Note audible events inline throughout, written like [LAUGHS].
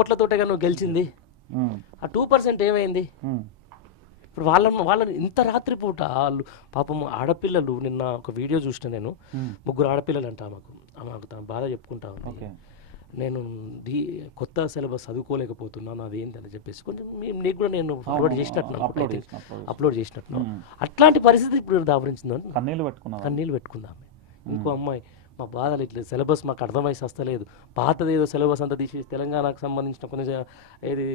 ఓట్లతోటే నువ్వు గెలిచింది. ఆ టూ పర్సెంట్ ఏమైంది? ఇప్పుడు వాళ్ళని వాళ్ళని ఇంత రాత్రిపూట వాళ్ళు పాపం ఆడపిల్లలు నిన్న ఒక వీడియో చూసిన నేను. ముగ్గురు ఆడపిల్లలు అంట ఆమెకు. ఆమెకు తన బాధ చెప్పుకుంటా ఉంది. నేను డి కొత్త సిలబస్ చదువుకోలేకపోతున్నాను అదేంటి అని చెప్పేసి కొంచెం నీకు కూడా నేను అప్లోడ్ చేసినట్టు అప్లోడ్ చేసినట్టు. అట్లాంటి పరిస్థితి ఇప్పుడు దావరించిందని కన్నీళ్ళు పెట్టుకున్నావా? కన్నీళ్ళు పెట్టుకుందాం ఇంకో అమ్మాయి మా బాధలు ఇట్లా సిలబస్ మాకు అర్థమై వస్తలేదు పాతది ఏదో సిలబస్ అంతా తీసేసి తెలంగాణకు సంబంధించిన కొన్ని ఏది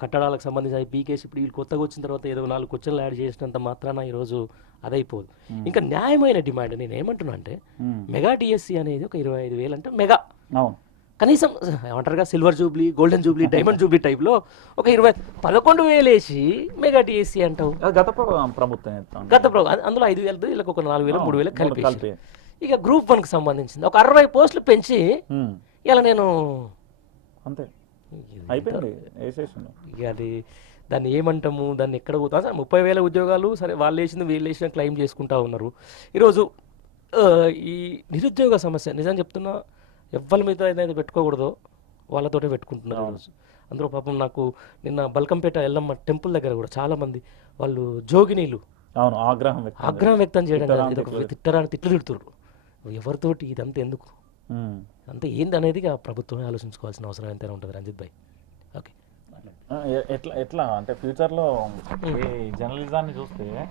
కట్టడాలకు సంబంధించి అవి పీకేసి ఇప్పుడు వీళ్ళు కొత్తగా వచ్చిన తర్వాత ఏదో నాలుగు క్వశ్చన్లు యాడ్ చేసినంత మాత్రాన ఈరోజు అదైపోదు. ఇంకా న్యాయమైన డిమాండ్ నేను ఏమంటున్నా అంటే మెగా డిఎస్సి అనేది ఒక ఇరవై ఐదు వేలు అంటే మెగా. కనీసం ఏమంటారుగా silver jubilee golden jubilee diamond jubilee టైప్లో ఒక ఇరవై పదకొండు వేలు వేసి మెగా డిఎస్సి అంటావు. గత ప్ర- ప్రభుత్వం గత ప్రభు అందులో ఐదు వేలతో వీళ్ళకి ఒక నాలుగు వేలు మూడు వేలు కలిపి. ఇక గ్రూప్ వన్కి సంబంధించింది. ఒక అరవై పోస్టులు పెంచి ఇలా నేను అంతే. అయిపోయింది వేసేసిండు. ఇక అది దాన్ని ఏమంటాము దాన్ని ఎక్కడ పోతాం? సరే ముప్పై వేల ఉద్యోగాలు సరే వాళ్ళు వేసింది వీళ్ళు వేసిన క్లెయిమ్ చేసుకుంటా ఉన్నారు. ఈరోజు ఈ నిరుద్యోగ సమస్య నిజం చెప్తున్నా ఎవ్వరి మీద ఏదైతే పెట్టుకోకూడదో. వాళ్ళతోటే పెట్టుకుంటున్నారు ఈరోజు. అందులో పాపం నాకు నిన్న బల్కంపేట ఎల్లమ్మ టెంపుల్ దగ్గర కూడా చాలా మంది వాళ్ళు జోగినీలు అవును ఆగ్రహం వ్యక్తం ఆగ్రహం వ్యక్తం చేయడం తిట్టరాని తిట్లు తిడుతున్నారు ఎవరితోటి ఇదంతా ఎందుకు. అంతే ఏంది అనేది ప్రభుత్వమే ఆలోచించుకోవాల్సిన అవసరం ఎంతైనా ఉంటుంది రంజిత్ భాయ్. ఓకే. ఎట్లా ఎట్లా? అంటే ఫ్యూచర్లో జర్నలిజాన్ని చూస్తే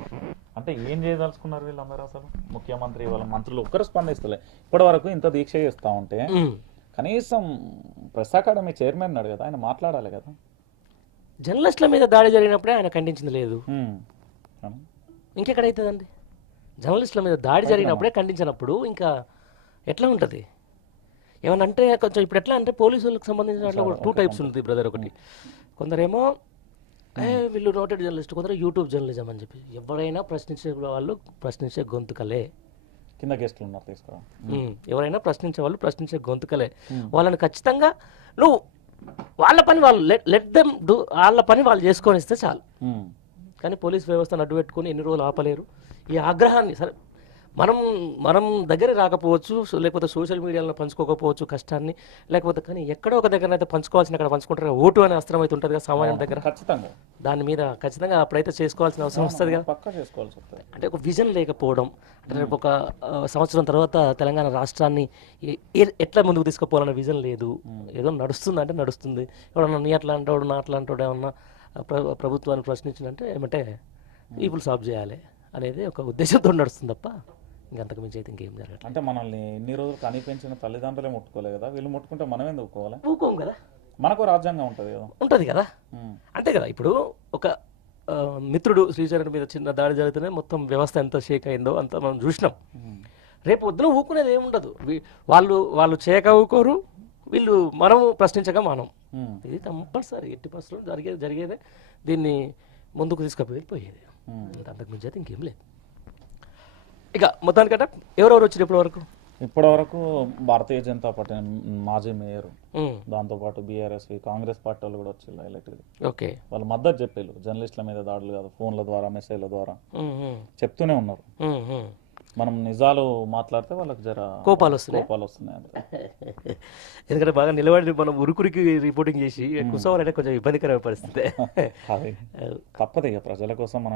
అంటే ఏం చేయదలుచుకున్నారు వీళ్ళందరూ అసలు? ముఖ్యమంత్రి వాళ్ళ మంత్రులు ఒక్కరు స్పందిస్తలే. ఇప్పటి వరకు ఇంత దీక్ష చేస్తా ఉంటే. కనీసం ప్రెస్ అకాడమీ చైర్మన్ ఉన్నాడు కదా ఆయన మాట్లాడాలి కదా. జర్నలిస్టుల మీద దాడి జరిగినప్పుడే ఆయన ఖండించింది లేదు. ఇంకెక్కడైతుందండి? జర్నలిస్టుల మీద దాడి జరిగినప్పుడే ఖండించినప్పుడు ఇంకా ఎట్లా ఉంటుంది? ఏమన్నా అంటే కొంచెం ఇప్పుడు ఎట్లా అంటే పోలీసులకు సంబంధించిన టూ టైప్స్ ఉంటుంది బ్రదర్ ఒకటి. కొందరేమో వీళ్ళు నోటెడ్ జర్నలిస్ట్ కొందరు యూట్యూబ్ జర్నలిజం అని చెప్పి. ఎవరైనా ప్రశ్నించే వాళ్ళు ప్రశ్నించే గొంతుకలే. కింద గెస్టులు ఉన్నారు ఎవరైనా ప్రశ్నించే వాళ్ళు ప్రశ్నించే గొంతుకలే. వాళ్ళని ఖచ్చితంగా నువ్వు వాళ్ళ పని వాళ్ళు లెట్ దెమ్ డూ వాళ్ళ పని వాళ్ళు చేసుకొని ఇస్తే చాలు. కానీ పోలీస్ వ్యవస్థను అడ్డు పెట్టుకొని ఎన్ని రోజులు ఆపలేరు? ఈ ఆగ్రహాన్ని సరే మనం మనం దగ్గర రాకపోవచ్చు లేకపోతే సోషల్ మీడియాలో పంచుకోకపోవచ్చు కష్టాన్ని లేకపోతే కానీ ఎక్కడో ఒక దగ్గర అయితే పంచుకోవాల్సిన అక్కడ పంచుకుంటారు. ఓటు అనే అస్త్రం అయితే ఉంటుంది కదా సామాన్యం దగ్గర. ఖచ్చితంగా. దాని మీద ఖచ్చితంగా అప్పుడైతే చేసుకోవాల్సిన అవసరం వస్తుంది కదా. పక్కా చేసుకోవాల్సి వస్తుంది. అంటే ఒక విజన్ లేకపోవడం అంటే రేపు ఒక సంవత్సరం తర్వాత తెలంగాణ రాష్ట్రాన్ని ఎట్లా ముందుకు తీసుకుపోవాలన్న విజన్ లేదు. ఏదో నడుస్తుంది అంటే నడుస్తుంది. ఎవడన్నా నీ అట్లా అంటాడు నా అట్లా అంటాడు ఏమన్నా ప్ర ప్రభుత్వాన్ని ప్రశ్నించినంటే ఏమంటే పీపుల్ సాల్వ్ చేయాలి. అనేది ఒక ఉద్దేశంతో నడుస్తుంది తప్ప ఇంకంతకు మించి అయితే ఇంకేం జరగట్లేదు. అంటే మనల్ని ఇన్ని రోజులు కనిపించిన తల్లిదండ్రులే ముట్టుకోలే కదా వీళ్ళు ముట్టుకుంటే మనం ఎందుకు ఊరుకోవాలి ఊకోం కదా. మనకు రాజ్యాంగం ఉంటుంది కదా. ఉంటుంది కదా. అంతే కదా ఇప్పుడు ఒక మిత్రుడు శ్రీచరణ్ మీద చిన్న దాడి జరిగితేనే మొత్తం వ్యవస్థ ఎంత షేక్ అయిందో అంత మనం చూసినాం. రేపు వద్దున ఊకునేది ఏముండదు వాళ్ళు వాళ్ళు చేయక ఊకోరు వీళ్ళు మనం ప్రశ్నించక మనం. ఇది కంపల్సరీ ఎట్టి పరిస్థితుల్లో జరిగేది జరిగేదే. దీన్ని ముందుకు తీసుకుపోయి పోయేది. అంతకు మించి అయితే ఇంకేం లేదు ఇక మొత్తానికంటే ఎవరెవరు వచ్చారు ఇప్పటి వరకు ఇప్పటి వరకు భారతీయ జనతా పార్టీ మాజీ మేయర్. ఉమ్, దాంతోపాటు బీఆర్ఎస్ కాంగ్రెస్ పార్టీ వాళ్ళు కూడా వచ్చి ఎలక్టెడ్ ఓకే. వాళ్ళు మద్దతు చెప్పారు జర్నలిస్టుల మీద దాడులు కాదు ఫోన్ల ద్వారా మెసేజ్ల ద్వారా. ఉమ్, ఉమ్, చెప్తూనే ఉన్నారు. మనం నిజాలు మాట్లాడితే వాళ్ళకి జర కోపాలు వస్తున్నాయి. కోపాలు వస్తున్నాయి అంతే. [LAUGHS] ఎందుకంటే బాగా నిలబడి మనం ఉరుకురికి రిపోర్టింగ్ చేసి కూర్చోవాలంటే కొంచెం ఇబ్బందికరమైన పరిస్థితి. [LAUGHS] [LAUGHS] తప్పదు ఇక ప్రజల కోసం మనం